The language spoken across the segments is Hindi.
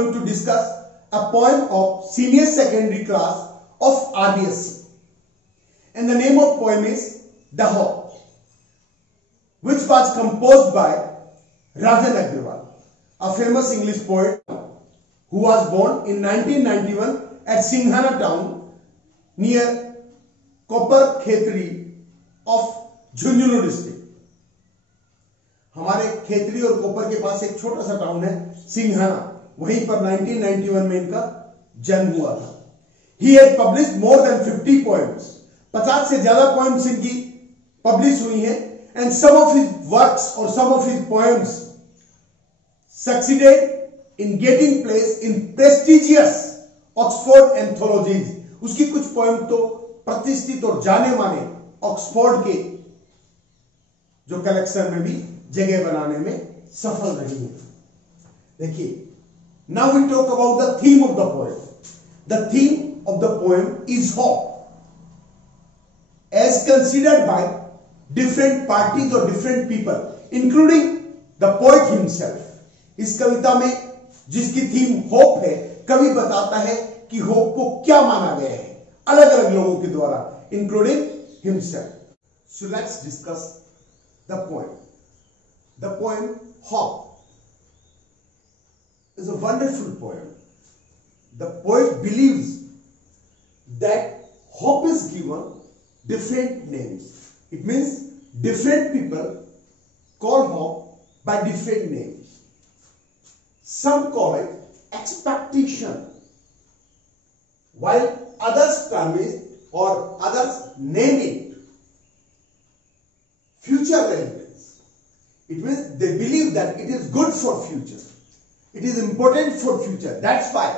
going to discuss a poem of senior secondary class of RBSC. And the name of poem is The Hope, which was composed by Rajan Agrawal, a famous English poet who was born in 1991 at Singhana town near Copper Khetri of Jhunjhunu district. हमारे खेतरी और कोपर के पास एक छोटा सा टाउन है सिंघाना, वहीं पर 1991 में इनका जन्म हुआ था. He had published more than 50 poems. 50 से ज्यादा poems इनकी पब्लिश हुई हैं, and some of his works or some of his poems succeeded in getting place in prestigious Oxford anthologies. उसकी कुछ poem तो प्रतिष्ठित और जाने माने ऑक्सफोर्ड के जो कलेक्शन में भी जगह बनाने में सफल रही है. देखिए, now we talk about the theme of the poem. The theme of the poem is hope, as considered by different parties or different people, including the poet himself. इस कविता में जिसकी थीम होप है, कवि बताता है कि होप को क्या माना गया है अलग अलग लोगों के द्वारा, including himself. So let's discuss the poem. The poem Hope is a wonderful poem. The poet believes that hope is given different names. It means different people call hope by different names. Some call it expectation, while others term it or others name it future relevance. It means they believe that it is good for future. It is important for future. That's why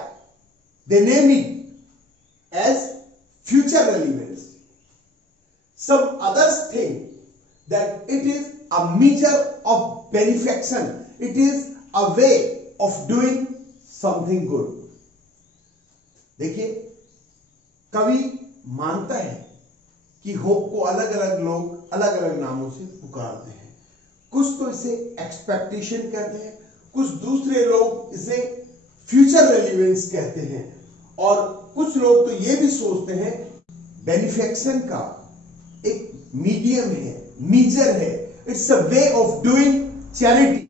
they name it as future relevance. Some others think that it is a measure of benefaction. It is a way of doing something good. देखिए, कवि मानता है कि होप को अलग अलग लोग अलग अलग नामों से पुकारते हैं. कुछ तो इसे एक्सपेक्टेशन कहते हैं, कुछ दूसरे लोग इसे फ्यूचर रेलिवेंस कहते हैं, और कुछ लोग तो ये भी सोचते हैं बेनिफेक्शन का एक मीडियम है, मीजर है. It's a way of doing charity,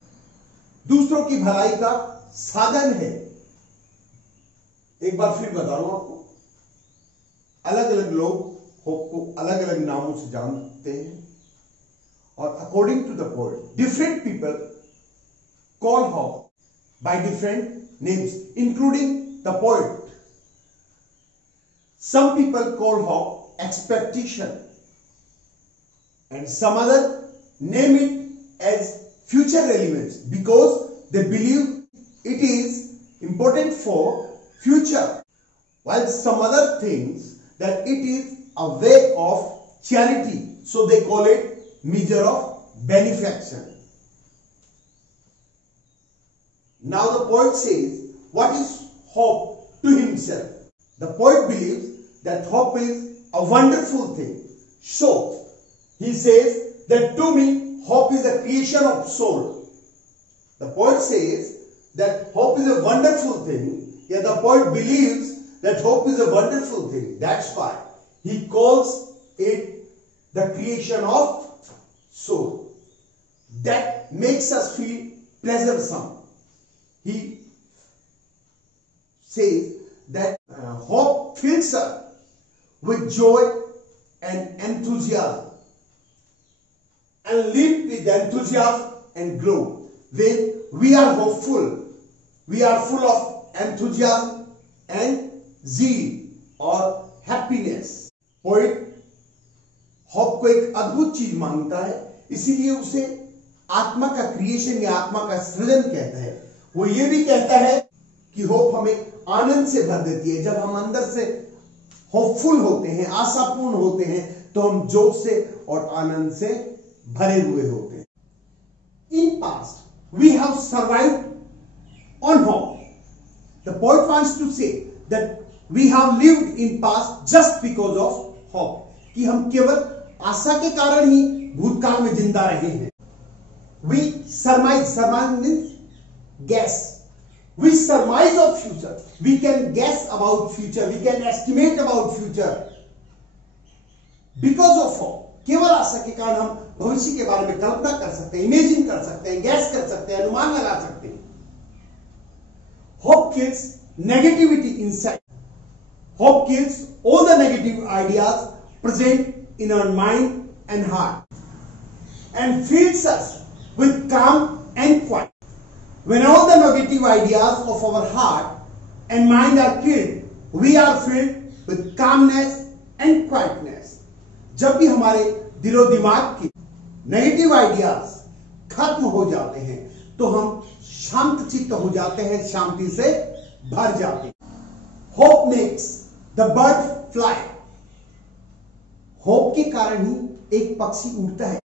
दूसरों की भलाई का साधन है. एक बार फिर बता रहा हूं आपको, अलग अलग लोग होप को अलग अलग नामों से जानते हैं, और according to the poet different people call hope by different names, including the poet. Some people call hope expectation, and some other name it as future relevance because they believe it is important for future, while some other things that it is a way of charity, so they call it measure of benefaction. Now the poet says, what is hope to himself? The poet believes that hope is a wonderful thing. So, he says that to me, hope is a creation of soul. The poet says that hope is a wonderful thing. Yet the poet believes that hope is a wonderful thing. That's why he calls it the creation of soul. That makes us feel pleasuresome. He says that hope fills us with joy and enthusiasm, and live with enthusiasm and glow. When we are hopeful, we are full of enthusiasm and zeal or happiness. Poet hope को एक अद्भुत चीज मानता है, इसीलिए उसे आत्मा का क्रिएशन या आत्मा का सृजन कहता है. वो ये भी कहता है कि होप हमें आनंद से भर देती है. जब हम अंदर से होपफुल होते हैं, आशापूर्ण होते हैं, तो हम जोश से और आनंद से भरे हुए होते हैं. In past, we have survived on hope. The poet wants to say that we have lived in past just because of hope. कि हम केवल आशा के कारण ही भूतकाल में जिंदा रहे हैं. We surmise means guess. we surmise of future, we can guess about future, we can estimate about future because of hope. केवल आशा के कारण हम भविष्य के बारे में कल्पना कर सकते हैं, इमेजिन कर सकते हैं, गैस कर सकते हैं, अनुमान लगा सकते हैं. Hope kills negativity inside. Hope kills all the negative ideas present in our mind and heart and fills us with calm and quiet. When all the negative ideas of our heart and mind are killed, we are filled with calmness and quietness. जब भी हमारे दिलो दिमाग के नेगेटिव आइडियाज खत्म हो जाते हैं तो हम शांत चित्त हो जाते हैं, शांति से भर जाते हैं. Hope makes the bird fly. Hope के कारण ही एक पक्षी उड़ता है.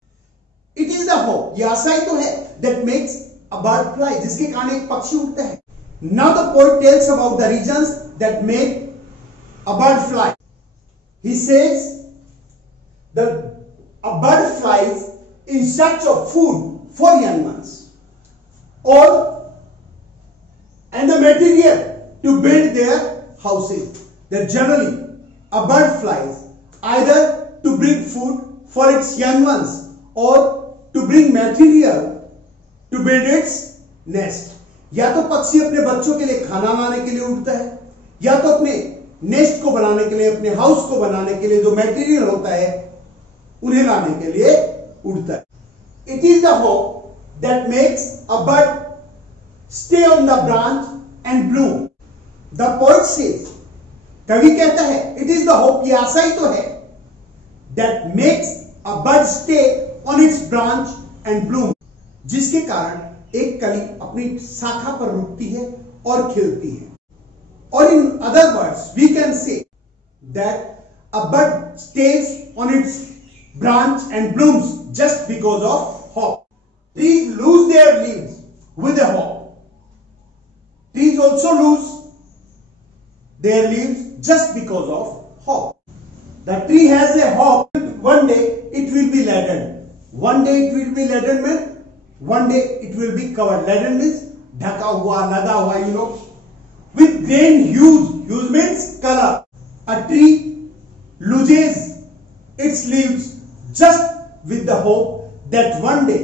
इट इज द होप, यह आशा ही तो है, that makes a bird fly, जिसके कारण एक पक्षी उड़ता है. Now the poet tells about the reasons that make a bird fly. He says that a bird flies in search of food for young ones and the material to build their houses. That generally a bird flies either to bring food for its young ones or to bring material to build its nest. या तो पक्षी अपने बच्चों के लिए खाना लाने के लिए उड़ता है, या तो अपने नेस्ट को बनाने के लिए, अपने हाउस को बनाने के लिए जो मटेरियल होता है उन्हें लाने के लिए उड़ता है. It is the hope that makes a bird stay on the branch and Bloom. The poet says, कवि कहता है, इट इज द होप, यह आशा ही तो है, that makes a bird stay on it's branch and Bloom, जिसके कारण एक कली अपनी शाखा पर रुकती है और खिलती है. और in other words we can say that a bird stage on its branch and blooms just because of hope. Trees lose their leaves with a hope. Trees also lose their leaves just because of hope. The tree has a hope. One day it will be laden. One day it will be laden means one day it will be covered. Laden means ढका हुआ, लगा हुआ, you know. With green hues. Hues means color. A tree loses its leaves just with the hope that one day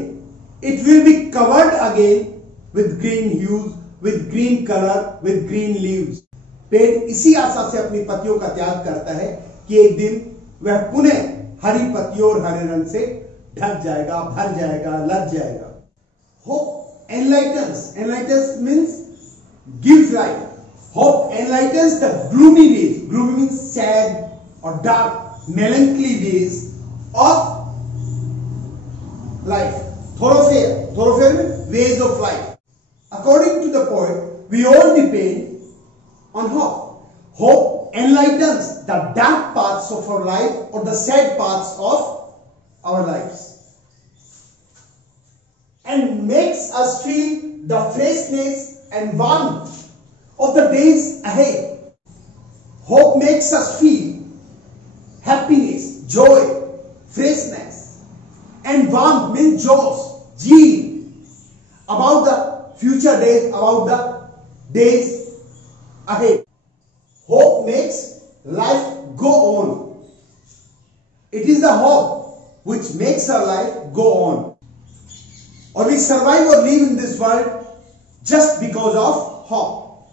it will be covered again with green hues, with green color, with green leaves. पेड़ इसी आशा से अपनी पत्तियों का त्याग करता है कि एक दिन वह पुनः हरी पत्तियों और हरे रंग से ढक जाएगा, भर जाएगा, लग जाएगा. Hope enlightens. Enlightens means gives light. Hope enlightens the gloomy days. Gloomy means sad or dark, melancholy days of life. Thoroughfare means ways of life. According to the poet, we all depend on hope. Hope enlightens the dark parts of our life or the sad parts of our lives and makes us feel the freshness and warmth of the days ahead. Hope makes us feel happiness, joy, freshness, and warmth means zeal about the future days, about the days ahead. Hope makes life go on. It is the hope which makes our life go on. Or we survive or live in this world just because of hope.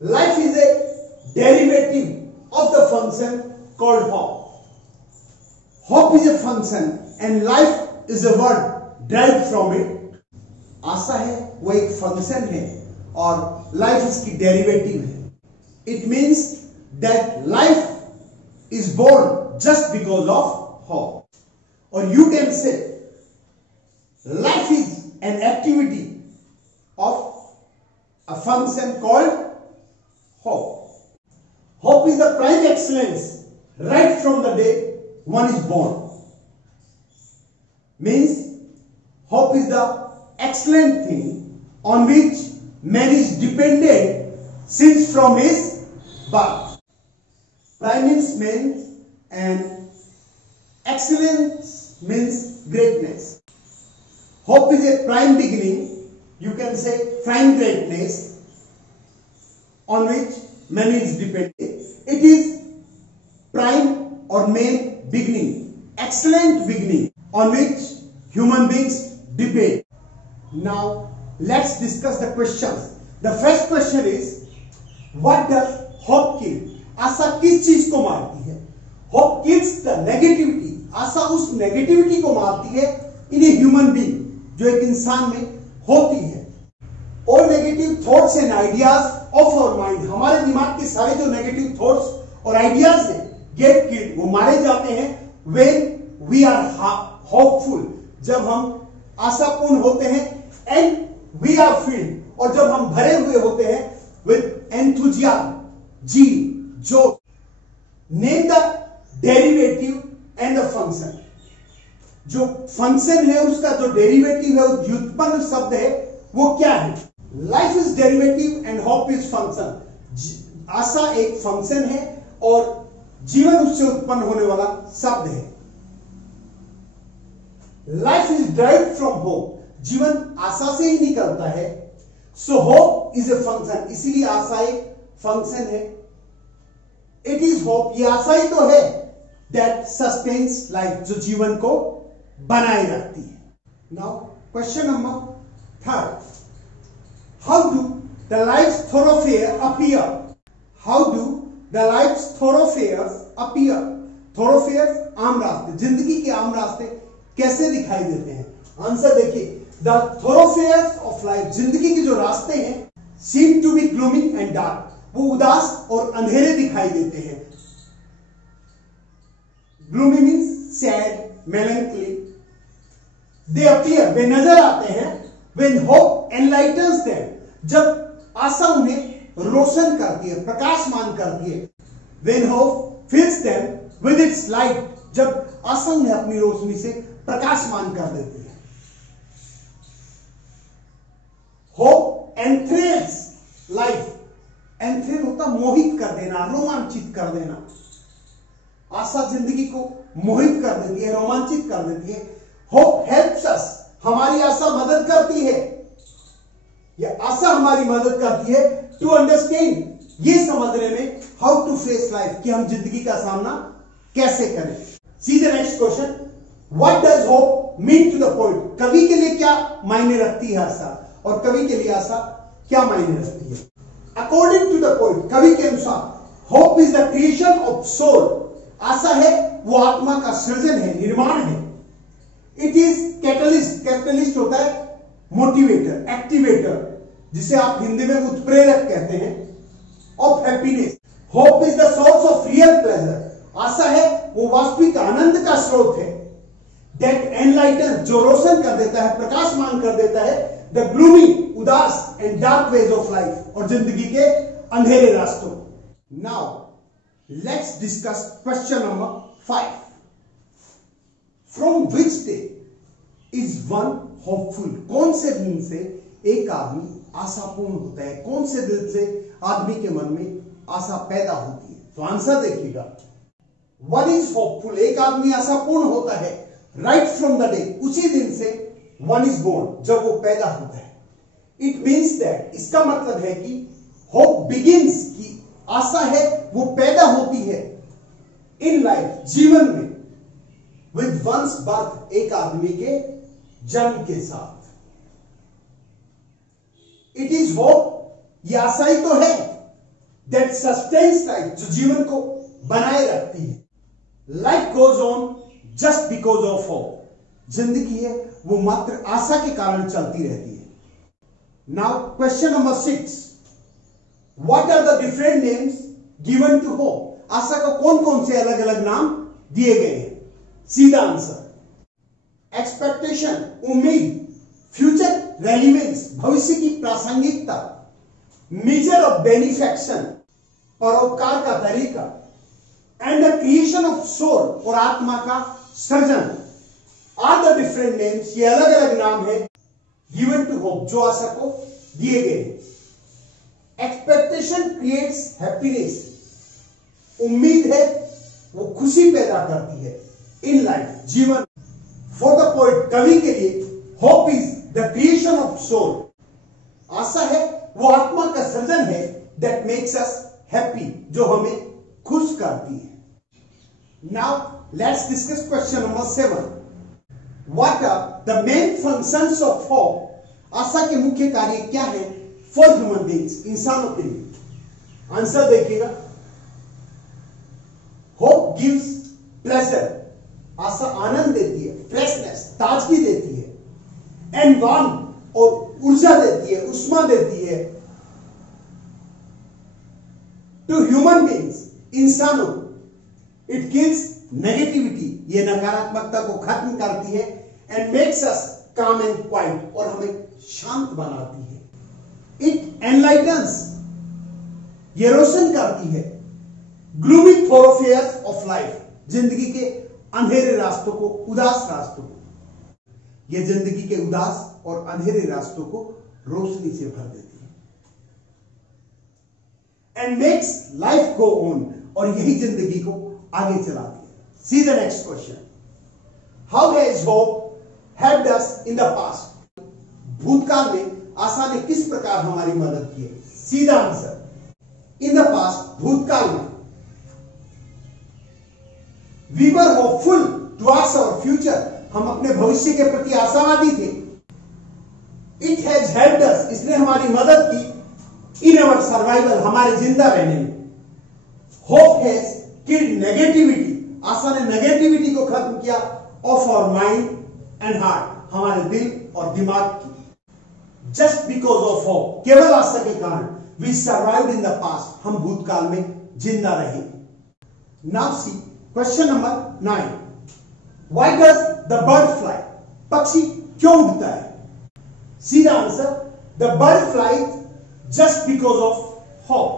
Life is a derivative of the function called hope. Hope is a function and life is a word derived from it. आशा है वो एक फंक्शन है और लाइफ इसकी डेरिवेटिव है. It means that life is born just because of hope. Or you can say life is an activity of a function called hope. Hope is the prime excellence right from the day one is born. Means hope is the excellent thing on which man is dependent since from his birth. Prime means and excellence means greatness. Hope is a prime beginning you can say prime greatness on which man is dependent. It is prime or main beginning, excellent beginning on which human beings depend. Now let's discuss the questions. The first question is, what does hope kill? आशा किस चीज को मारती है? Hope kills the negativity. आशा उस नेगेटिविटी को मारती है इन ए ह्यूमन बीइंग, जो एक इंसान में होती है। All negative thoughts and ideas of our mind, हमारे दिमाग के सारे जो नेगेटिव थॉट्स और आइडियाज हैं, गेट किल्ड, वो मारे जाते हैं when we are hopeful, जब हम आशापूर्ण होते हैं, and we are filled, और जब हम भरे हुए होते हैं with enthusiasm, जी, जो। Name the derivative and the function, जो फंक्शन है उसका जो डेरिवेटिव है, व्युत्पन्न शब्द है, वो क्या है? Life is derivative and hope is function. आशा एक फंक्शन है और जीवन उससे उत्पन्न होने वाला शब्द है। Life is derived from hope, जीवन आशा से ही निकलता है। So hope is a function, इसीलिए आशा एक फंक्शन है। इट इज होप, ये आशा ही तो है, दैट सस्टेन्स लाइफ, जो जीवन को बनाए रखती है। Now question number third, how do the life's thoroughfare appear? How do the life's thoroughfares appear? Thoroughfares आम रास्ते, जिंदगी के आम रास्ते कैसे दिखाई देते हैं? आंसर देखिए, द थोरोफेयर्स ऑफ लाइफ, जिंदगी के जो रास्ते हैं, seem to be gloomy and dark, वो उदास और अंधेरे दिखाई देते हैं। Gloomy means sad, melancholy. They appear, वे नजर आते हैं। When hope enlightens them, जब आशा उन्हें रोशन करती है, प्रकाशमान करती है। When hope fills them with its light, जब आशा उन्हें अपनी रोशनी से प्रकाशमान कर देती है। Hope enthralls life, एंथ्रेल होता मोहित कर देना, रोमांचित कर देना। आशा जिंदगी को मोहित कर देती है, रोमांचित कर देती है। होप हेल्प्स अस, हमारी आशा मदद करती है, या आशा हमारी मदद करती है टू अंडरस्टैंड, ये समझने में, हाउ टू फेस लाइफ, कि हम जिंदगी का सामना कैसे करें। See the next question, what does hope mean to the poet? कवि के लिए क्या मायने रखती है आशा, और कवि के लिए आशा क्या मायने रखती है? अकॉर्डिंग टू द पोएट, कवि के अनुसार, hope is the creation of soul, आशा है वो आत्मा का सृजन है, निर्माण है। इट इज कैटलिस्ट, कैटलिस्ट होता है मोटिवेटर, एक्टिवेटर, जिसे आप हिंदी में उत्प्रेरक कहते हैं, of happiness. Hope is the source of real pleasure, आशा है वो वास्तविक आनंद का स्रोत है। दैट एनलाइटन, जो रोशन कर देता है, प्रकाशमान कर देता है, द ग्लूमी, उदास, and dark ways of life, और जिंदगी के अंधेरे रास्तों। Now let's discuss question number 5। From which day is one hopeful? कौन से दिन से एक आदमी आशापूर्ण होता है? कौन से दिन से आदमी के मन में आशा पैदा होती है? तो आंसर देखिएगा, वन इज होपफुल, एक आदमी आशापूर्ण होता है राइट फ्रॉम द डे, उसी दिन से वन इज बोर्न, जब वो पैदा होता है। इट मीन्स दैट, इसका मतलब है कि होप बिगिंस, की आशा है वो पैदा होती है इन लाइफ, जीवन में, विद वंस बर्थ, एक आदमी के जन्म के साथ। इट इज होप, ये आशा ही तो है, दैट सस्टेन्स लाइफ, जो जीवन को बनाए रखती है। Life goes on just because of hope, जिंदगी है वो मात्र आशा के कारण चलती रहती है। Now question number 6, what are the different names given to hope? आशा को कौन कौन से अलग अलग नाम दिए गए हैं? सीधा आंसर, एक्सपेक्टेशन, उम्मीद, फ्यूचर रेलिवेंस, भविष्य की प्रासंगिकता, मेजर ऑफ बेनिफेक्शन, परोपकार का तरीका, and the creation of soul, और आत्मा का सृजन, आर द डिफरेंट नेम्स, ये अलग अलग नाम है गिवन टू होप, जो आशा को दिए गए। एक्सपेक्टेशन क्रिएट्स हैप्पीनेस, उम्मीद है वो खुशी पैदा करती है इन लाइफ, जीवन। फॉर द पोएट, कवि के लिए, hope is the creation of soul, आशा है वो आत्मा का सृजन है that makes us happy, जो हमें खुश करती है। Now let's discuss question number 7. What are the main functions of hope? आशा के मुख्य कार्य क्या है for human beings, इंसानों के लिए? आंसर देखिएगा। Hope gives pleasure, आशा आनंद देती है, फ्रेशनेस ताजगी देती है, एंड वार्म और ऊर्जा देती है, उष्मा देती है, टू ह्यूमन बीइंग्स इंसानों। इट किल्स नेगेटिविटी, ये नकारात्मकता को खत्म करती है, एंड मेक्स अस काम एंड क्वाइट, और हमें शांत बनाती है। इट एनलाइटन्स, ये रोशन करती है, ग्लूमी थोरोफेयर्स ऑफ लाइफ, जिंदगी के अंधेरे रास्तों को, उदास रास्तों को, ये जिंदगी के उदास और अंधेरे रास्तों को रोशनी से भर देती है, and makes life go on, और यही जिंदगी को आगे चलाती है। सी the next question, how has hope helped us in the past? भूतकाल में आशा ने किस प्रकार हमारी मदद की है? सीधा आंसर, इन द पास्ट, भूतकाल में, we were hopeful towards our future, हम अपने भविष्य के प्रति आशावादी थे। इट हैज हेल्प्ड अस, इसने हमारी मदद की, इन आवर सर्वाइवल, हमारे जिंदा रहने में। होप हैज किल्ड नेगेटिविटी, आशा ने नेगेटिविटी को खत्म किया, of our mind and heart, हमारे दिल और दिमाग की। जस्ट बिकॉज ऑफ होप, केवल आशा के कारण, we survived in the past, हम भूतकाल में जिंदा रहे। Now see question number 9, why does the bird fly? पक्षी क्यों उड़ता है? सीधा answer, the bird fly just because of hope,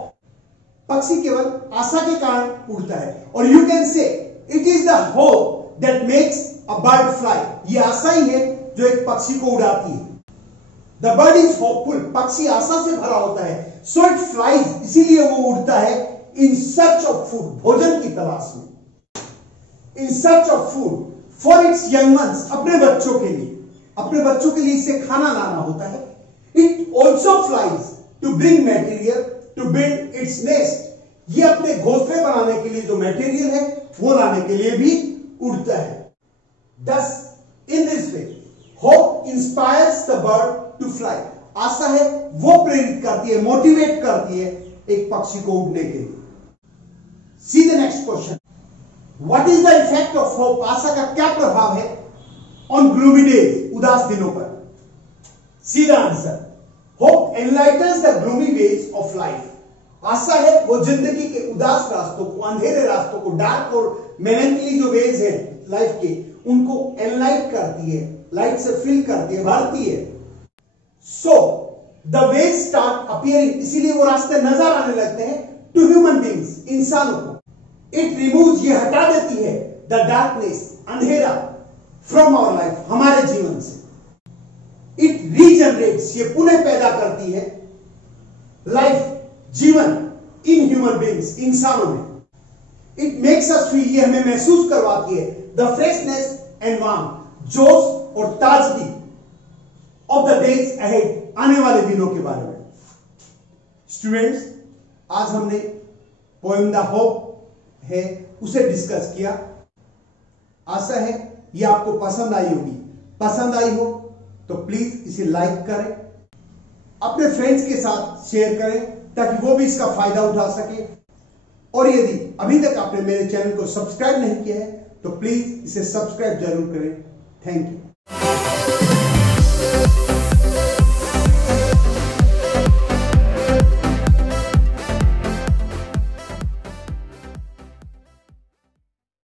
पक्षी केवल आशा के कारण उड़ता है, और you can say it is the hope that makes a bird fly, ये आशा ही है जो एक पक्षी को उड़ाती है। द बर्ड इज होपफुल, पक्षी आशा से भरा होता है, सो इट फ्लाइज, इसीलिए वो उड़ता है, इन सर्च ऑफ फूड, भोजन की तलाश में, in search of food for its young ones, अपने बच्चों के लिए, अपने बच्चों के लिए इसे खाना लाना होता है। It also flies to bring material to build its nest, ये अपने घोंसले बनाने के लिए जो मटेरियल है वो लाने के लिए भी उड़ता है। Thus, in this way, hope inspires the bird to fly. आशा है वो प्रेरित करती है, मोटिवेट करती है एक पक्षी को उड़ने के लिए। See the next question. What is the effect of hope? आशा का क्या प्रभाव है on gloomy days, उदास दिनों पर? See the answer. Hope enlightens the gloomy ways of life. आशा है वो जिंदगी के उदास रास्तों को, अंधेरे रास्तों को, डार्क और मेलैंकली जो वेज है लाइफ के, उनको एनलाइट करती है, लाइट से फिल करती है, भरती है। So the ways start appearing, इसीलिए वो रास्ते नजर आने लगते हैं टू ह्यूमन बीइंग्स, इंसानों को। इट रिमूव्स, ये हटा देती है, द डार्कनेस, अंधेरा, फ्रॉम आवर लाइफ, हमारे जीवन से। इट रीजनरेट्स, ये पुनः पैदा करती है लाइफ, जीवन, इन ह्यूमन बीइंग्स, इंसानों में। इट मेक्स अस फील, ये हमें महसूस करवाती है, द फ्रेशनेस एंड वार्म, जोश और ताजगी ऑफ द डेज अहेड, आने वाले दिनों के बारे में। स्टूडेंट्स, आज हमने पोएम द होप है उसे डिस्कस किया। आशा है ये आपको पसंद आई होगी। पसंद आई हो तो प्लीज इसे लाइक करें, अपने फ्रेंड्स के साथ शेयर करें ताकि वो भी इसका फायदा उठा सके। और यदि अभी तक आपने मेरे चैनल को सब्सक्राइब नहीं किया है तो प्लीज इसे सब्सक्राइब जरूर करें। Thank you.